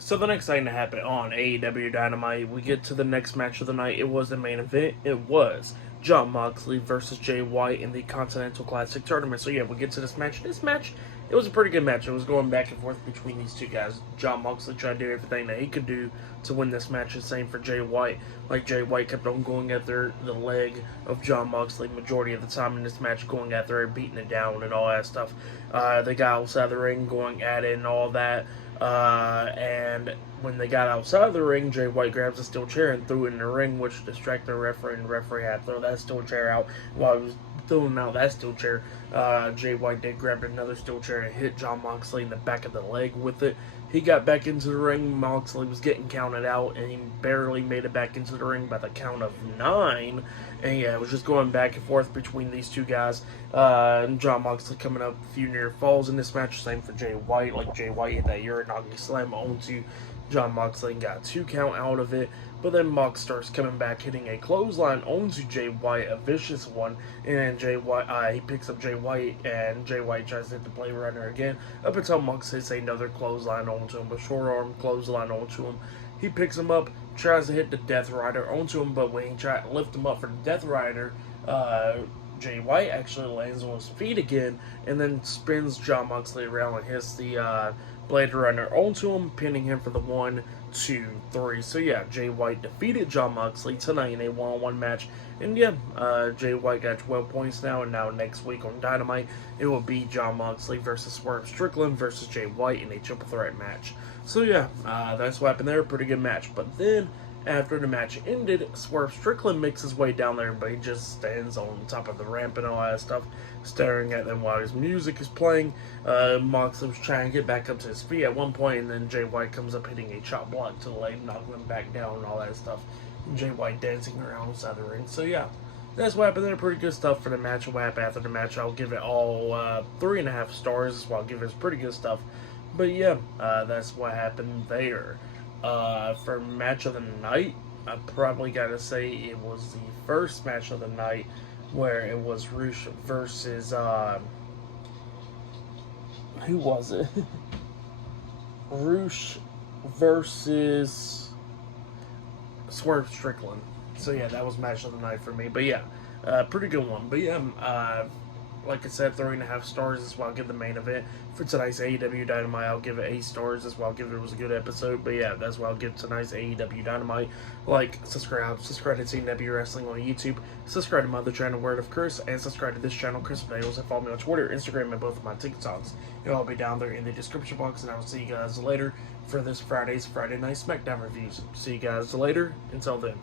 So the next thing to happen on AEW Dynamite, we get to the next match of the night. It was the main event. It was Jon Moxley versus Jay White in the Continental Classic Tournament. So yeah, we get to this match. This match, it was a pretty good match. It was going back and forth between these two guys. Jon Moxley tried to do everything that he could do to win this match. The same for Jay White. Like Jay White kept on going after the leg of Jon Moxley majority of the time in this match, going after it, beating it down and all that stuff. They got outside the ring, going at it and all that. And when they got outside of the ring, Jay White grabs a steel chair and threw it in the ring, which distracted the referee, and the referee had to throw that steel chair out. While he was throwing out that steel chair, Jay White did grab another steel chair and hit Jon Moxley in the back of the leg with it. He got back into the ring. Moxley was getting counted out, and he barely made it back into the ring by the count of 9. And yeah, it was just going back and forth between these two guys. Jon Moxley coming up a few near falls in this match. Same for Jay White. Like Jay White hit that Uranagi slam onto Jon Moxley and got 2 count out of it. But then Mox starts coming back, hitting a clothesline onto Jay White, a vicious one. And Jay White, he picks up Jay White, and Jay White tries to hit the Blade Runner again. Up until Mox hits another clothesline onto him, a short arm clothesline onto him. He picks him up, tries to hit the Death Rider onto him, but when he tried to lift him up for the Death Rider, Jay White actually lands on his feet again, and then spins Jon Moxley around and hits the Blade Runner onto him, pinning him for the 1, 2, 3. So yeah, Jay White defeated Jon Moxley tonight in a one-on-one match. And yeah, Jay White got 12 points now, and now next week on Dynamite, it will be Jon Moxley versus Swerve Strickland versus Jay White in a triple threat match. So yeah, that's what happened there. Pretty good match. But then, after the match ended, Swerve Strickland makes his way down there, but he just stands on top of the ramp and all that stuff, staring at them while his music is playing. Moxley was trying to get back up to his feet at one point, and then Jay White comes up hitting a chop block to the leg, knocking him back down and all that stuff. And Jay White dancing around inside the ring. So yeah, that's what happened there. Pretty good stuff for the match. What happened after the match, I'll give it all 3.5 stars. Well, I'll give it pretty good stuff. But yeah, that's what happened there. For match of the night, I probably gotta say it was the first match of the night where it was Rush versus who was it? Rush versus Swerve Strickland. So yeah, that was match of the night for me. But yeah, pretty good one. But yeah, like I said, 3.5 stars is what I'll give the main event. For tonight's AEW Dynamite, I'll give it 8 stars. That's why I'll give it was a good episode. But yeah, that's why I'll give tonight's AEW Dynamite. Like, subscribe to CNW Wrestling on YouTube. Subscribe to my other channel, Word of Chris, and subscribe to this channel, Chris Daniels, and follow me on Twitter, Instagram, and both of my TikToks. It'll all be down there in the description box, and I will see you guys later for this Friday Night SmackDown reviews. See you guys later. Until then.